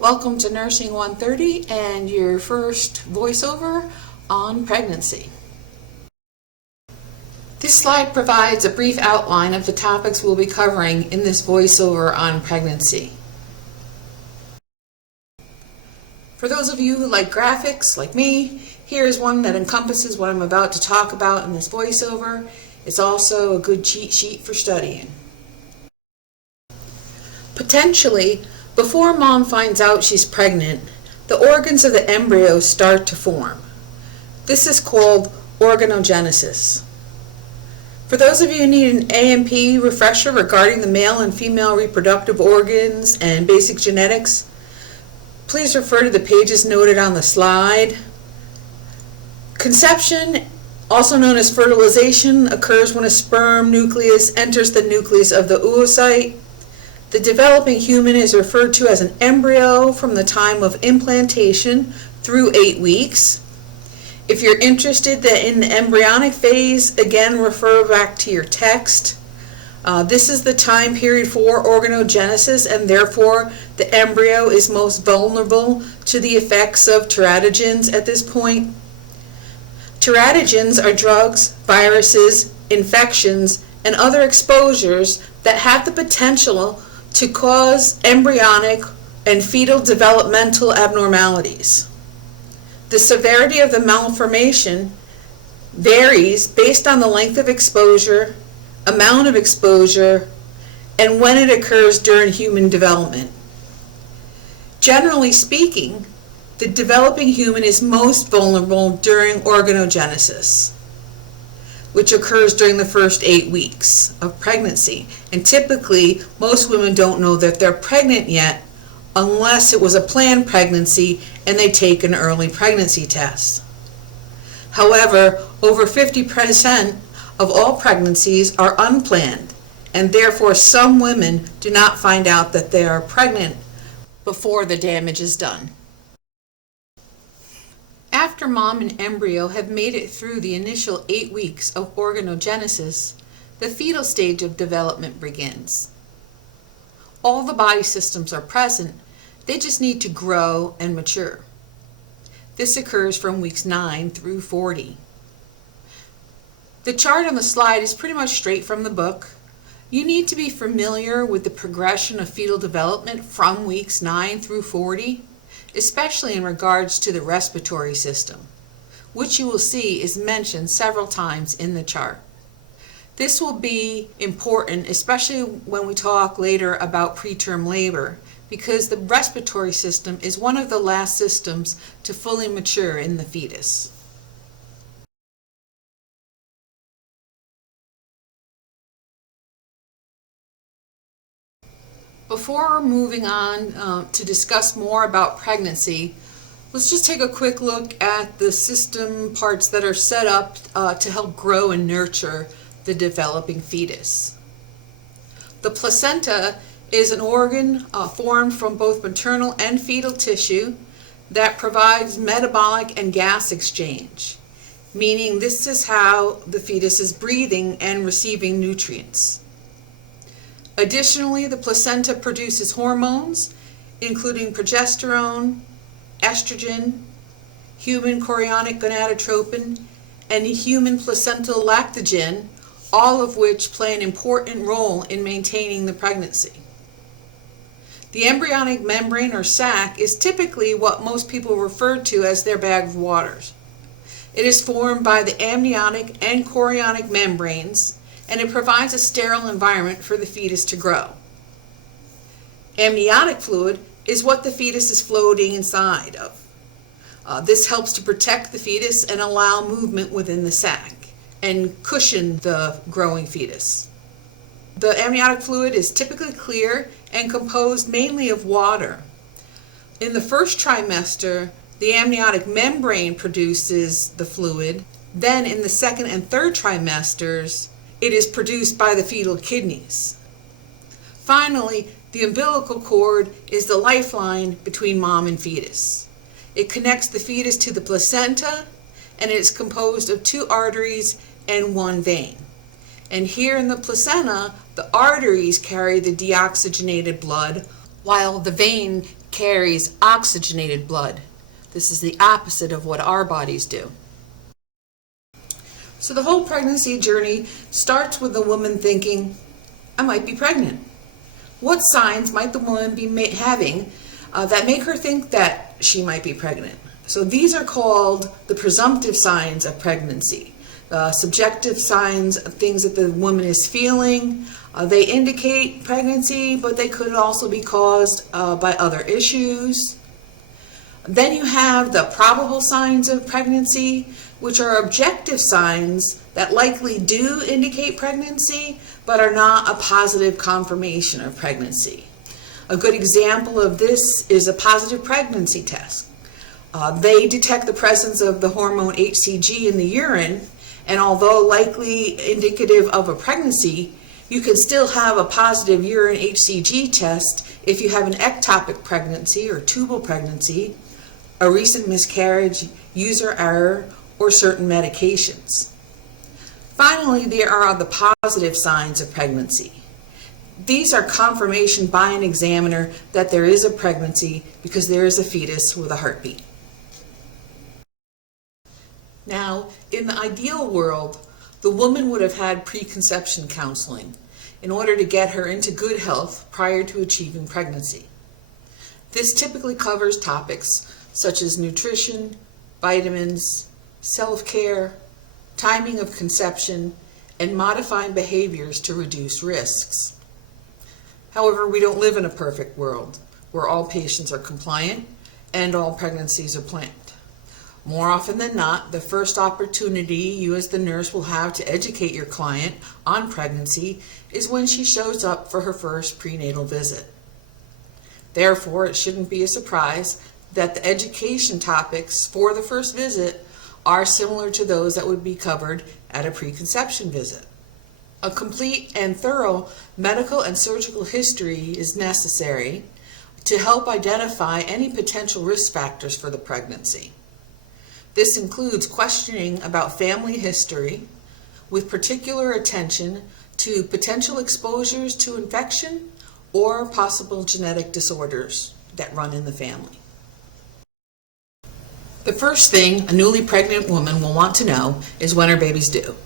Welcome to Nursing 130 and your first voiceover on pregnancy. This slide provides a brief outline of the topics we'll be covering in this voiceover on pregnancy. For those of you who like graphics, like me, here's one that encompasses what I'm about to talk about in this voiceover. It's also a good cheat sheet for studying. Potentially, before mom finds out she's pregnant, the organs of the embryo start to form. This is called organogenesis. For those of you who need an A&P refresher regarding the male and female reproductive organs and basic genetics, please refer to the pages noted on the slide. Conception, also known as fertilization, occurs when a sperm nucleus enters the nucleus of the oocyte. The developing human is referred to as an embryo from the time of implantation through 8 weeks. If you're interested in the embryonic phase, again refer back to your text. This is the time period for organogenesis, and therefore the embryo is most vulnerable to the effects of teratogens at this point. Teratogens are drugs, viruses, infections, and other exposures that have the potential to cause embryonic and fetal developmental abnormalities. The severity of the malformation varies based on the length of exposure, amount of exposure, and when it occurs during human development. Generally speaking, the developing human is most vulnerable during organogenesis, which occurs during the first 8 weeks of pregnancy. And typically, most women don't know that they're pregnant yet unless it was a planned pregnancy and they take an early pregnancy test. However, over 50% of all pregnancies are unplanned, and therefore some women do not find out that they are pregnant before the damage is done. After mom and embryo have made it through the initial 8 weeks of organogenesis, the fetal stage of development begins. All the body systems are present, they just need to grow and mature. This occurs from weeks 9 through 40. The chart on the slide is pretty much straight from the book. You need to be familiar with the progression of fetal development from weeks 9 through 40. Especially in regards to the respiratory system, which you will see is mentioned several times in the chart. This will be important, especially when we talk later about preterm labor, because the respiratory system is one of the last systems to fully mature in the fetus. Before moving on to discuss more about pregnancy, let's just take a quick look at the system parts that are set up to help grow and nurture the developing fetus. The placenta is an organ formed from both maternal and fetal tissue that provides metabolic and gas exchange, meaning this is how the fetus is breathing and receiving nutrients. Additionally, the placenta produces hormones, including progesterone, estrogen, human chorionic gonadotropin, and human placental lactogen, all of which play an important role in maintaining the pregnancy. The embryonic membrane or sac is typically what most people refer to as their bag of waters. It is formed by the amniotic and chorionic membranes, and it provides a sterile environment for the fetus to grow. Amniotic fluid is what the fetus is floating inside of. This helps to protect the fetus and allow movement within the sac and cushion the growing fetus. The amniotic fluid is typically clear and composed mainly of water. In the first trimester, the amniotic membrane produces the fluid. Then in the second and third trimesters, it is produced by the fetal kidneys. Finally, the umbilical cord is the lifeline between mom and fetus. It connects the fetus to the placenta, and it is composed of 2 arteries and 1 vein. And here in the placenta, the arteries carry the deoxygenated blood, while the vein carries oxygenated blood. This is the opposite of what our bodies do. So the whole pregnancy journey starts with the woman thinking, I might be pregnant. What signs might the woman be having that make her think that she might be pregnant? So these are called the presumptive signs of pregnancy. Subjective signs of things that the woman is feeling. They indicate pregnancy, but they could also be caused by other issues. Then you have the probable signs of pregnancy, which are objective signs that likely do indicate pregnancy, but are not a positive confirmation of pregnancy. A good example of this is a positive pregnancy test. They detect the presence of the hormone HCG in the urine, and although likely indicative of a pregnancy, you can still have a positive urine HCG test if you have an ectopic pregnancy or tubal pregnancy, a recent miscarriage, user error, or certain medications. Finally, there are the positive signs of pregnancy. These are confirmation by an examiner that there is a pregnancy because there is a fetus with a heartbeat. Now, in the ideal world, the woman would have had preconception counseling in order to get her into good health prior to achieving pregnancy. This typically covers topics such as nutrition, vitamins, self-care, timing of conception, and modifying behaviors to reduce risks. However, we don't live in a perfect world where all patients are compliant and all pregnancies are planned. More often than not, the first opportunity you as the nurse will have to educate your client on pregnancy is when she shows up for her first prenatal visit. Therefore, it shouldn't be a surprise that the education topics for the first visit are similar to those that would be covered at a preconception visit. A complete and thorough medical and surgical history is necessary to help identify any potential risk factors for the pregnancy. This includes questioning about family history, with particular attention to potential exposures to infection or possible genetic disorders that run in the family. The first thing a newly pregnant woman will want to know is when her baby's due.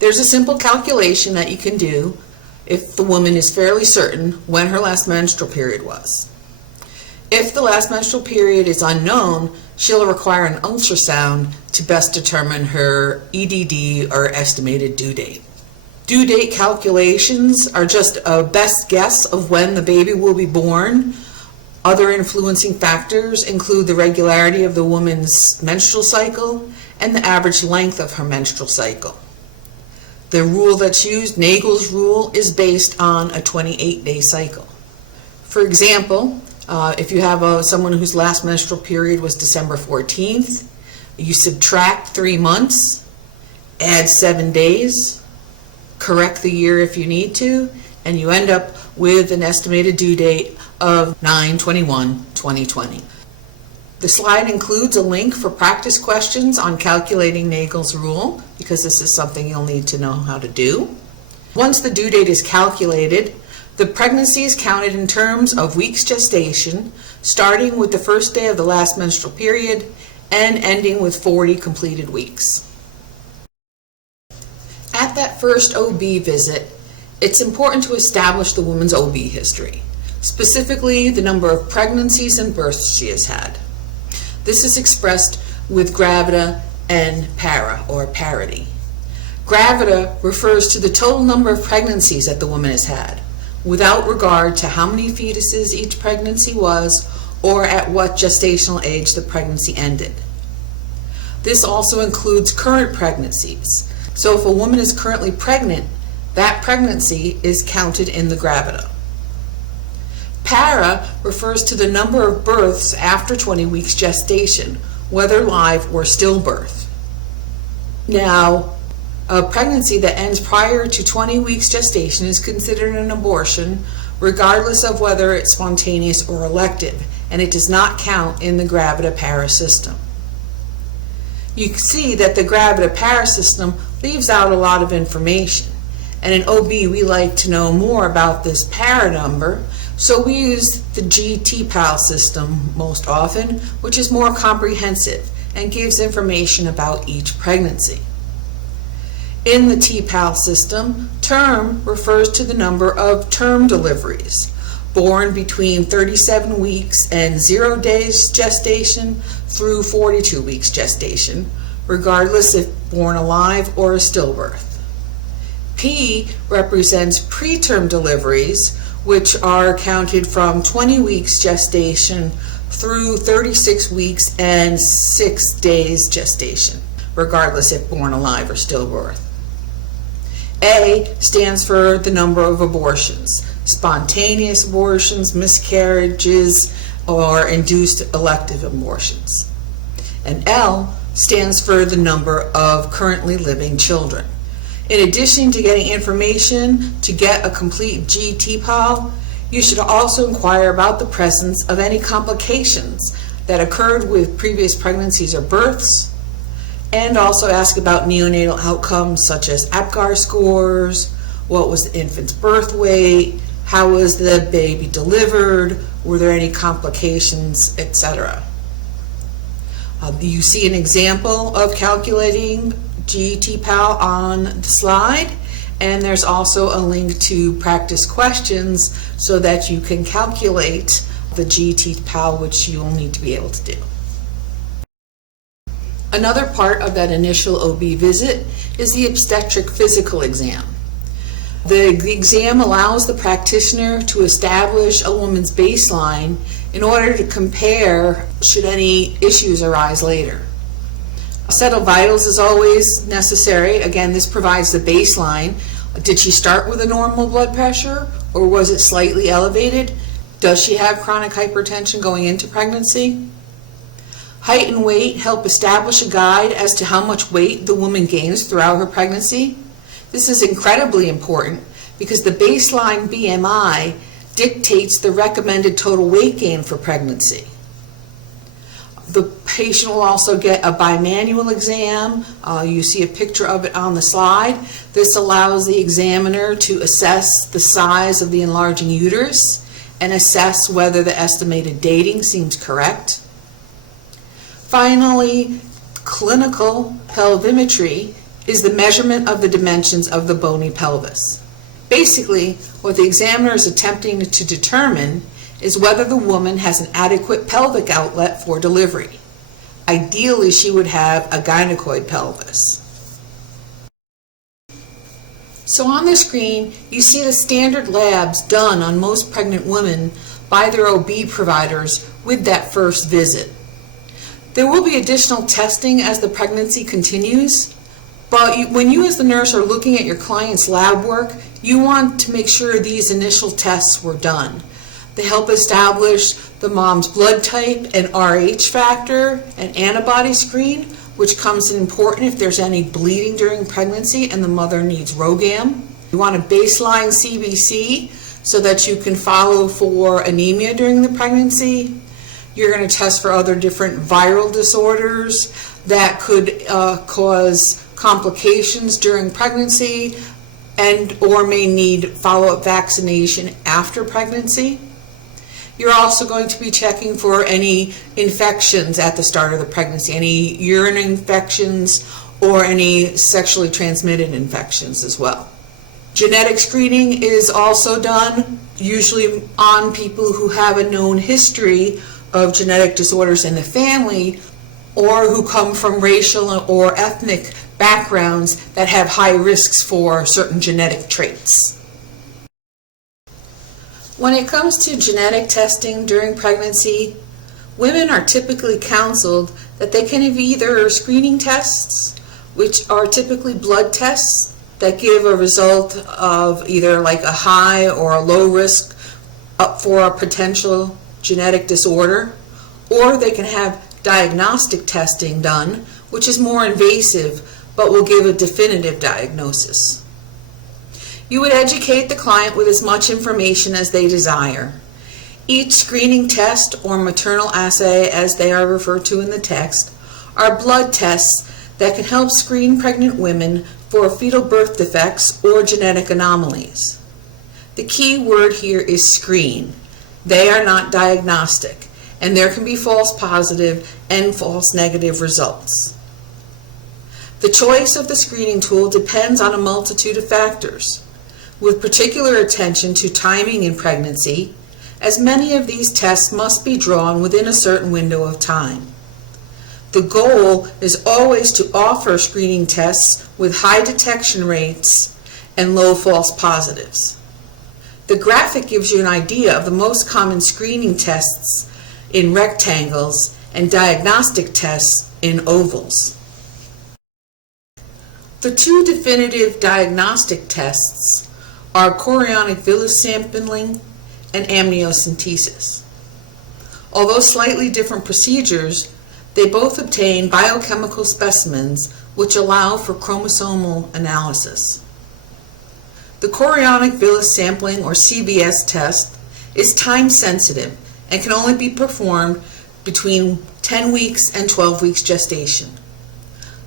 There's a simple calculation that you can do if the woman is fairly certain when her last menstrual period was. If the last menstrual period is unknown, she'll require an ultrasound to best determine her EDD or estimated due date. Due date calculations are just a best guess of when the baby will be born. Other influencing factors include the regularity of the woman's menstrual cycle and the average length of her menstrual cycle. The rule that's used, Nagel's rule, is based on a 28-day cycle. For example, if you have someone whose last menstrual period was December 14th, you subtract 3 months, add 7 days, correct the year if you need to, and you end up with an estimated due date of 9/21/2020. The slide includes a link for practice questions on calculating Nagel's rule, because this is something you'll need to know how to do. Once the due date is calculated, the pregnancy is counted in terms of weeks gestation, starting with the first day of the last menstrual period and ending with 40 completed weeks. At that first OB visit, it's important to establish the woman's OB history, specifically the number of pregnancies and births she has had. This is expressed with gravida and para, or parity. Gravida refers to the total number of pregnancies that the woman has had, without regard to how many fetuses each pregnancy was or at what gestational age the pregnancy ended. This also includes current pregnancies. So if a woman is currently pregnant, that pregnancy is counted in the gravida. Para refers to the number of births after 20 weeks gestation, whether live or stillbirth. Now, a pregnancy that ends prior to 20 weeks gestation is considered an abortion, regardless of whether it's spontaneous or elective, and it does not count in the gravida-para system. You can see that the gravida-para system leaves out a lot of information, and in OB we like to know more about this para number So we use the GTPAL system most often, which is more comprehensive and gives information about each pregnancy. In the TPAL system, term refers to the number of term deliveries, born between 37 weeks and 0 days gestation through 42 weeks gestation, regardless if born alive or a stillbirth. P represents preterm deliveries, which are counted from 20 weeks gestation through 36 weeks and 6 days gestation, regardless if born alive or stillbirth. A stands for the number of abortions, spontaneous abortions, miscarriages, or induced elective abortions. And L stands for the number of currently living children. In addition to getting information to get a complete GTPAL, you should also inquire about the presence of any complications that occurred with previous pregnancies or births, and also ask about neonatal outcomes such as APGAR scores, what was the infant's birth weight, how was the baby delivered, were there any complications, etc. You see an example of calculating GTPAL on the slide, and there's also a link to practice questions so that you can calculate the GTPAL, which you will need to be able to do. Another part of that initial OB visit is the obstetric physical exam. The exam allows the practitioner to establish a woman's baseline in order to compare should any issues arise later. A set of vitals is always necessary. Again, this provides the baseline. Did she start with a normal blood pressure, or was it slightly elevated? Does she have chronic hypertension going into pregnancy? Height and weight help establish a guide as to how much weight the woman gains throughout her pregnancy. This is incredibly important because the baseline BMI dictates the recommended total weight gain for pregnancy. The patient will also get a bimanual exam. You see a picture of it on the slide. This allows the examiner to assess the size of the enlarging uterus and assess whether the estimated dating seems correct. Finally, clinical pelvimetry is the measurement of the dimensions of the bony pelvis. Basically, what the examiner is attempting to determine is whether the woman has an adequate pelvic outlet for delivery. Ideally, she would have a gynecoid pelvis. So on the screen, you see the standard labs done on most pregnant women by their OB providers with that first visit. There will be additional testing as the pregnancy continues, but when you as the nurse are looking at your client's lab work, you want to make sure these initial tests were done. They help establish the mom's blood type and RH factor and antibody screen, which comes in important if there's any bleeding during pregnancy and the mother needs RhoGAM. You want a baseline CBC so that you can follow for anemia during the pregnancy. You're going to test for other different viral disorders that could cause complications during pregnancy and or may need follow-up vaccination after pregnancy. You're also going to be checking for any infections at the start of the pregnancy, any urine infections or any sexually transmitted infections as well. Genetic screening is also done, usually on people who have a known history of genetic disorders in the family or who come from racial or ethnic backgrounds that have high risks for certain genetic traits. When it comes to genetic testing during pregnancy, women are typically counseled that they can have either screening tests, which are typically blood tests that give a result of either like a high or a low risk up for a potential genetic disorder, or they can have diagnostic testing done, which is more invasive but will give a definitive diagnosis. You would educate the client with as much information as they desire. Each screening test or maternal assay, as they are referred to in the text, are blood tests that can help screen pregnant women for fetal birth defects or genetic anomalies. The key word here is screen. They are not diagnostic, and there can be false positive and false negative results. The choice of the screening tool depends on a multitude of factors, with particular attention to timing in pregnancy, as many of these tests must be drawn within a certain window of time. The goal is always to offer screening tests with high detection rates and low false positives. The graphic gives you an idea of the most common screening tests in rectangles and diagnostic tests in ovals. The two definitive diagnostic tests are chorionic villus sampling and amniocentesis. Although slightly different procedures, they both obtain biochemical specimens which allow for chromosomal analysis. The chorionic villus sampling, or CVS test, is time sensitive and can only be performed between 10 weeks and 12 weeks gestation.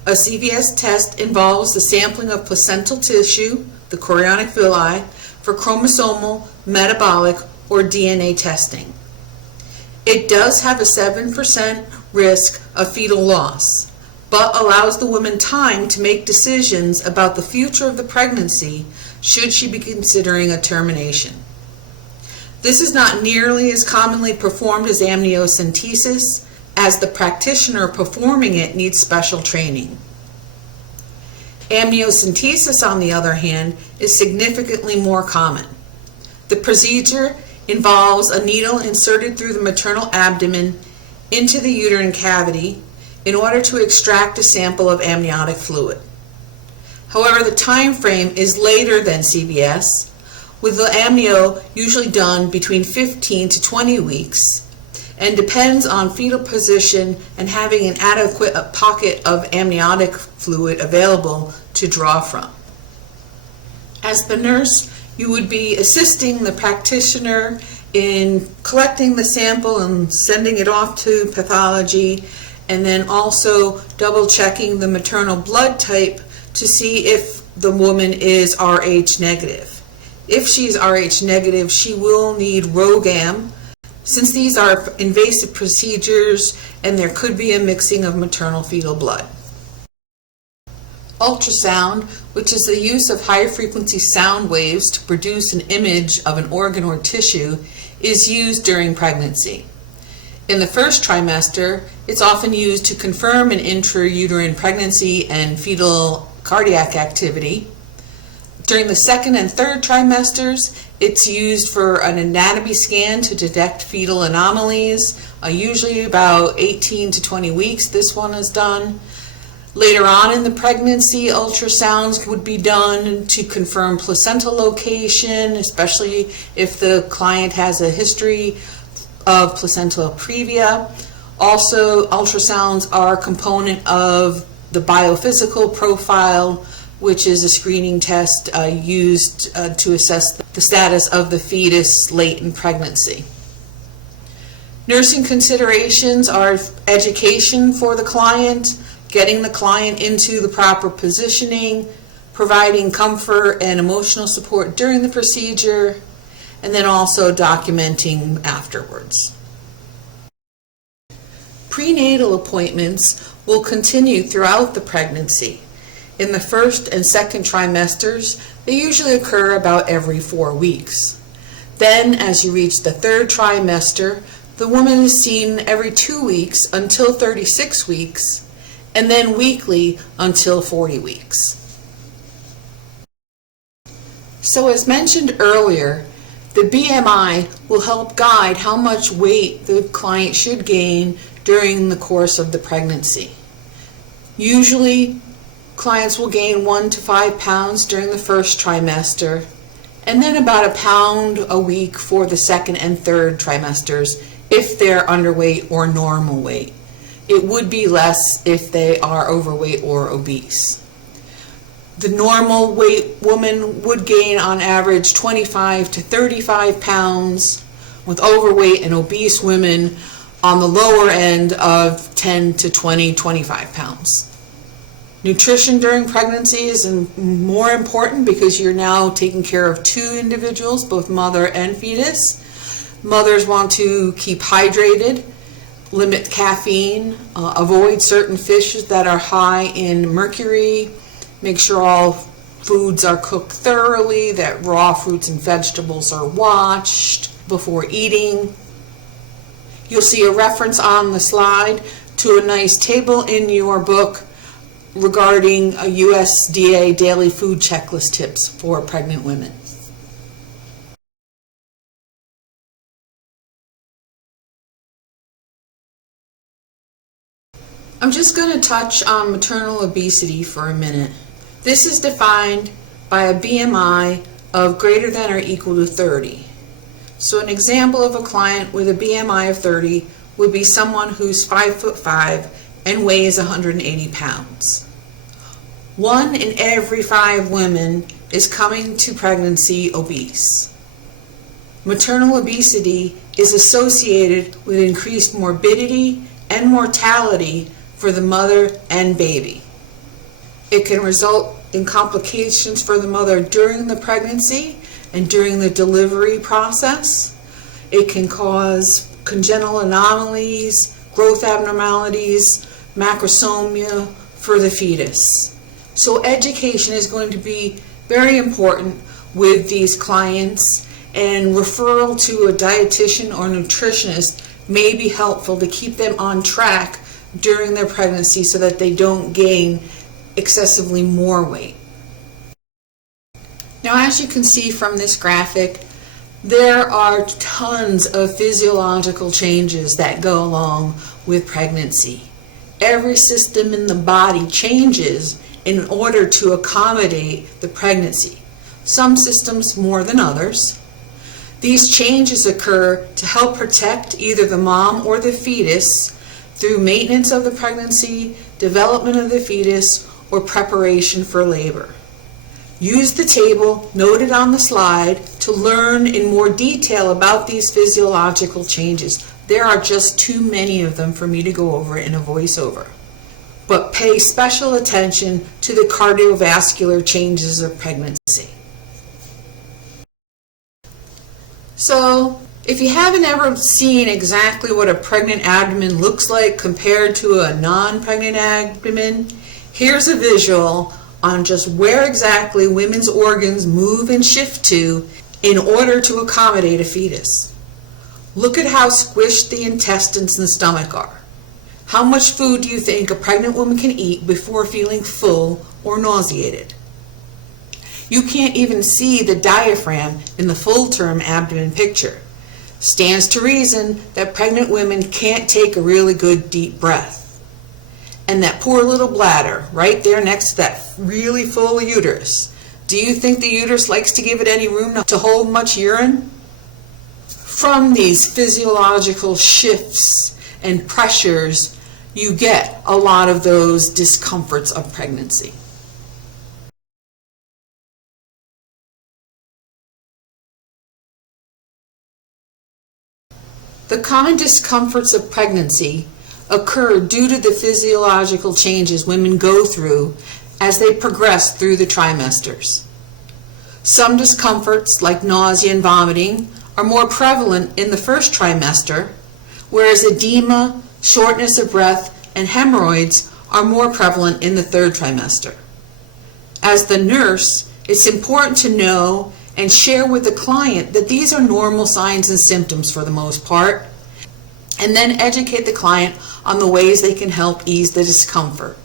A CVS test involves the sampling of placental tissue, the chorionic villi, for chromosomal, metabolic, or DNA testing. It does have a 7% risk of fetal loss, but allows the woman time to make decisions about the future of the pregnancy should she be considering a termination. This is not nearly as commonly performed as amniocentesis, as the practitioner performing it needs special training. Amniocentesis, on the other hand, is significantly more common. The procedure involves a needle inserted through the maternal abdomen into the uterine cavity in order to extract a sample of amniotic fluid. However, the time frame is later than CVS, with the amnio usually done between 15 to 20 weeks, and depends on fetal position and having an adequate pocket of amniotic fluid available to draw from. As the nurse, you would be assisting the practitioner in collecting the sample and sending it off to pathology, and then also double checking the maternal blood type to see if the woman is Rh negative. If she's Rh negative, she will need RhoGAM, since these are invasive procedures and there could be a mixing of maternal fetal blood. Ultrasound, which is the use of high-frequency sound waves to produce an image of an organ or tissue, is used during pregnancy. In the first trimester, it's often used to confirm an intrauterine pregnancy and fetal cardiac activity. During the second and third trimesters, it's used for an anatomy scan to detect fetal anomalies. Usually about 18 to 20 weeks this one is done. Later on in the pregnancy, ultrasounds would be done to confirm placental location, especially if the client has a history of placental previa. Also, ultrasounds are a component of the biophysical profile, which is a screening test used to assess the status of the fetus late in pregnancy. Nursing considerations are education for the client, getting the client into the proper positioning, providing comfort and emotional support during the procedure, and then also documenting afterwards. Prenatal appointments will continue throughout the pregnancy. In the first and second trimesters, they usually occur about every 4 weeks. Then, as you reach the third trimester, the woman is seen every 2 weeks until 36 weeks, and then weekly until 40 weeks. So as mentioned earlier, the BMI will help guide how much weight the client should gain during the course of the pregnancy. Usually, clients will gain 1 to 5 pounds during the first trimester, and then about a pound a week for the second and third trimesters if they're underweight or normal weight. It would be less if they are overweight or obese. The normal weight woman would gain on average 25 to 35 pounds, with overweight and obese women on the lower end of 10 to 25 pounds. Nutrition during pregnancy is more important because you're now taking care of two individuals, both mother and fetus. Mothers want to keep hydrated, limit caffeine, avoid certain fishes that are high in mercury, make sure all foods are cooked thoroughly, that raw fruits and vegetables are washed before eating. You'll see a reference on the slide to a nice table in your book regarding a USDA daily food checklist tips for pregnant women. I'm just going to touch on maternal obesity for a minute. This is defined by a BMI of greater than or equal to 30. So an example of a client with a BMI of 30 would be someone who's 5'5" and weighs 180 pounds. 1 in every 5 women is coming to pregnancy obese. Maternal obesity is associated with increased morbidity and mortality for the mother and baby. It can result in complications for the mother during the pregnancy and during the delivery process. It can cause congenital anomalies, growth abnormalities, macrosomia for the fetus. So education is going to be very important with these clients, and referral to a dietitian or nutritionist may be helpful to keep them on track during their pregnancy so that they don't gain excessively more weight. Now, as you can see from this graphic, there are tons of physiological changes that go along with pregnancy. Every system in the body changes in order to accommodate the pregnancy. Some systems more than others. These changes occur to help protect either the mom or the fetus through maintenance of the pregnancy, development of the fetus, or preparation for labor. Use the table noted on the slide to learn in more detail about these physiological changes. There are just too many of them for me to go over in a voiceover. But pay special attention to the cardiovascular changes of pregnancy. So, if you haven't ever seen exactly what a pregnant abdomen looks like compared to a non-pregnant abdomen, here's a visual on just where exactly women's organs move and shift to in order to accommodate a fetus. Look at how squished the intestines and the stomach are. How much food do you think a pregnant woman can eat before feeling full or nauseated? You can't even see the diaphragm in the full-term abdomen picture. Stands to reason that pregnant women can't take a really good deep breath. And that poor little bladder right there next to that really full uterus. Do you think the uterus likes to give it any room to hold much urine? From these physiological shifts and pressures, you get a lot of those discomforts of pregnancy. The common discomforts of pregnancy occur due to the physiological changes women go through as they progress through the trimesters. Some discomforts, like nausea and vomiting, are more prevalent in the first trimester, whereas edema, shortness of breath, and hemorrhoids are more prevalent in the third trimester. As the nurse, it's important to know and share with the client that these are normal signs and symptoms for the most part, and then educate the client on the ways they can help ease the discomfort.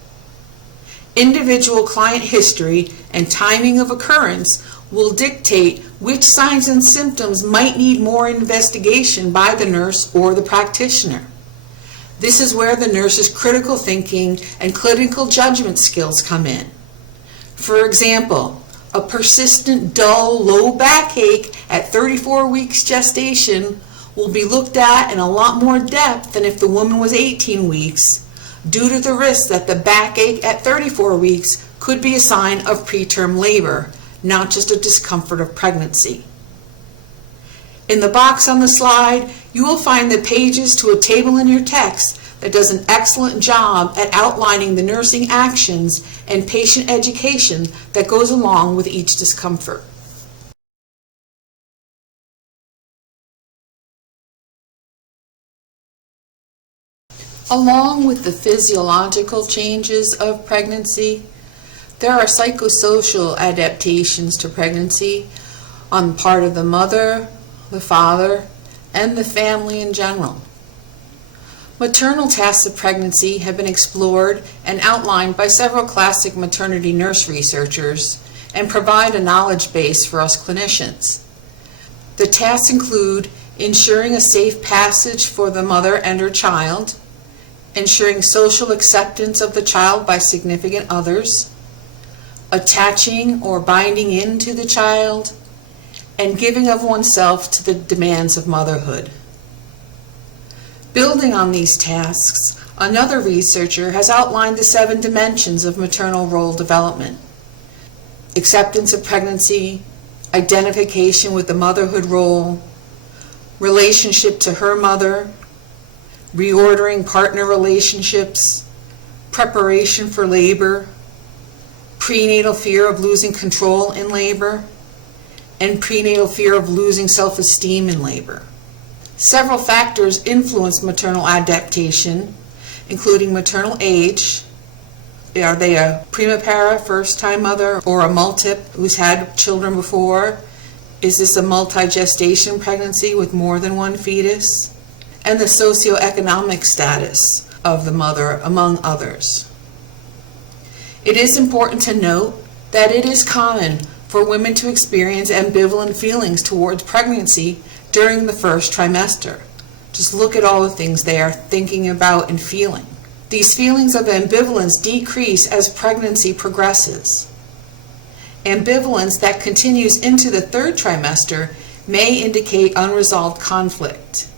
Individual client history and timing of occurrence will dictate which signs and symptoms might need more investigation by the nurse or the practitioner. This is where the nurse's critical thinking and clinical judgment skills come in. For example, a persistent, dull, low backache at 34 weeks gestation will be looked at in a lot more depth than if the woman was 18 weeks, due to the risk that the backache at 34 weeks could be a sign of preterm labor, not just a discomfort of pregnancy. In the box on the slide, you will find the pages to a table in your text that does an excellent job at outlining the nursing actions and patient education that goes along with each discomfort. Along with the physiological changes of pregnancy, there are psychosocial adaptations to pregnancy on the part of the mother, the father, and the family in general. Maternal tasks of pregnancy have been explored and outlined by several classic maternity nurse researchers and provide a knowledge base for us clinicians. The tasks include ensuring a safe passage for the mother and her child, ensuring social acceptance of the child by significant others, attaching or binding into the child, and giving of oneself to the demands of motherhood. Building on these tasks, another researcher has outlined the 7 dimensions of maternal role development: acceptance of pregnancy, identification with the motherhood role, relationship to her mother, reordering partner relationships, preparation for labor, prenatal fear of losing control in labor, and prenatal fear of losing self-esteem in labor. Several factors influence maternal adaptation, including maternal age. Are they a primipara, first-time mother, or a multip who's had children before? Is this a multi-gestation pregnancy with more than one fetus? And the socioeconomic status of the mother, among others. It is important to note that it is common for women to experience ambivalent feelings towards pregnancy during the first trimester. Just look at all the things they are thinking about and feeling. These feelings of ambivalence decrease as pregnancy progresses. Ambivalence that continues into the 3rd trimester may indicate unresolved conflict.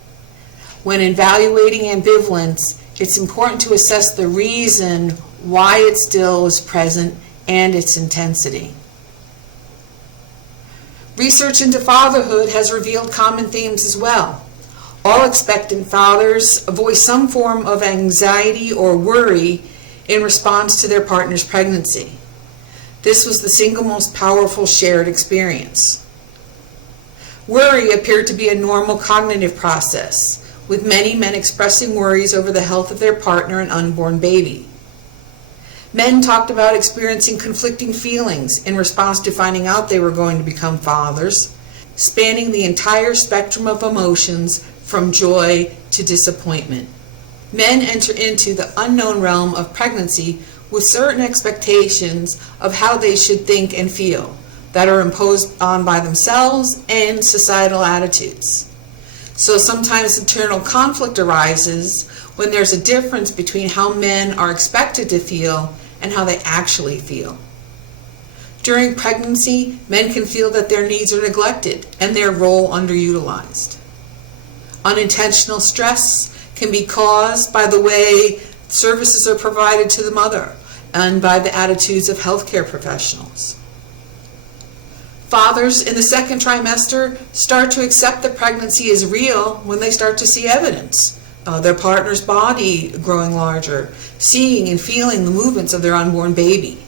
When evaluating ambivalence, it's important to assess the reason why it still is present and its intensity. Research into fatherhood has revealed common themes as well. All expectant fathers voice some form of anxiety or worry in response to their partner's pregnancy. This was the single most powerful shared experience. Worry appeared to be a normal cognitive process, with many men expressing worries over the health of their partner and unborn baby. Men talked about experiencing conflicting feelings in response to finding out they were going to become fathers, spanning the entire spectrum of emotions from joy to disappointment. Men enter into the unknown realm of pregnancy with certain expectations of how they should think and feel that are imposed on by themselves and societal attitudes. So sometimes internal conflict arises when there's a difference between how men are expected to feel and how they actually feel. During pregnancy, men can feel that their needs are neglected and their role underutilized. Unintentional stress can be caused by the way services are provided to the mother and by the attitudes of healthcare professionals. Fathers in the 2nd trimester start to accept that pregnancy is real when they start to see evidence. Their partner's body growing larger, seeing and feeling the movements of their unborn baby.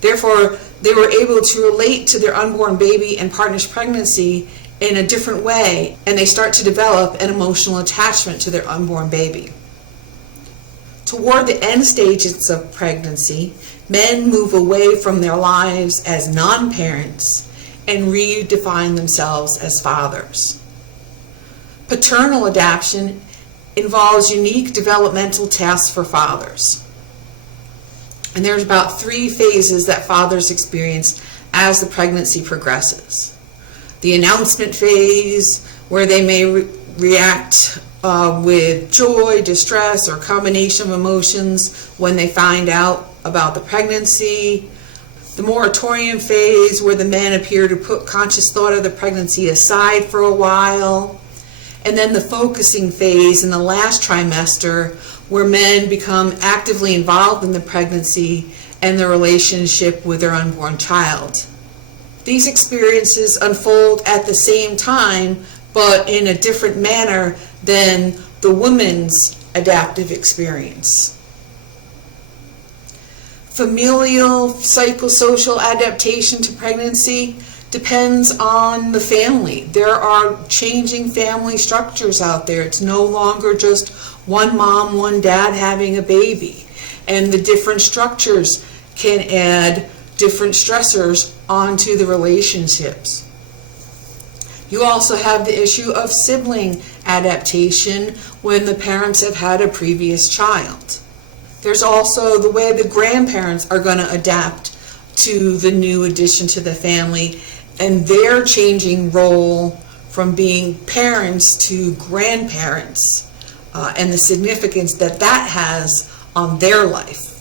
Therefore, they were able to relate to their unborn baby and partner's pregnancy in a different way, and they start to develop an emotional attachment to their unborn baby. Toward the end stages of pregnancy, men move away from their lives as non-parents and redefine themselves as fathers. Paternal adaptation involves unique developmental tasks for fathers. And there's about 3 phases that fathers experience as the pregnancy progresses. The announcement phase, where they may react with joy, distress, or combination of emotions when they find out about the pregnancy. The moratorium phase, where the men appear to put conscious thought of the pregnancy aside for a while. And then the focusing phase in the last trimester, where men become actively involved in the pregnancy and the relationship with their unborn child. These experiences unfold at the same time, but in a different manner than the woman's adaptive experience. Familial psychosocial adaptation to pregnancy depends on the family. There are changing family structures out there. It's no longer just one mom, one dad having a baby. And the different structures can add different stressors onto the relationships. You also have the issue of sibling adaptation when the parents have had a previous child. There's also the way the grandparents are going to adapt to the new addition to the family and their changing role from being parents to grandparents, and the significance that that has on their life.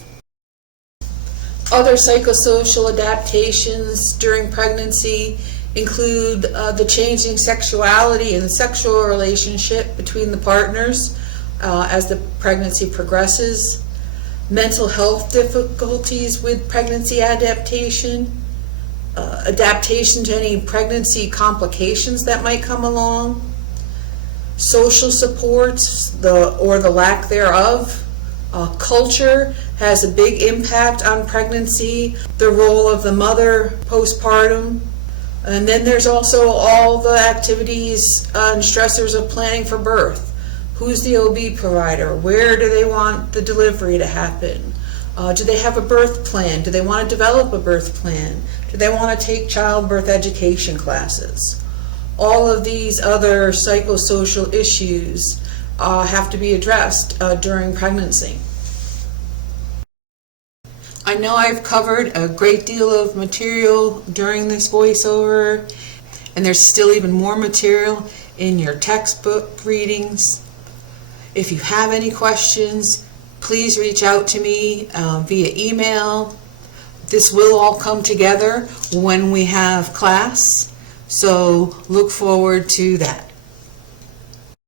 Other psychosocial adaptations during pregnancy include the changing sexuality and sexual relationship between the partners as the pregnancy progresses, mental health difficulties with pregnancy adaptation, adaptation to any pregnancy complications that might come along, social supports or the lack thereof. Culture has a big impact on pregnancy, the role of the mother postpartum, and then there's also all the activities and stressors of planning for birth. Who's the OB provider? Where do they want the delivery to happen? Do they have a birth plan? Do they want to develop a birth plan? Do they want to take childbirth education classes? All of these other psychosocial issues have to be addressed during pregnancy. I know I've covered a great deal of material during this voiceover, and there's still even more material in your textbook readings. If you have any questions, please reach out to me via email. This will all come together when we have class, so look forward to that.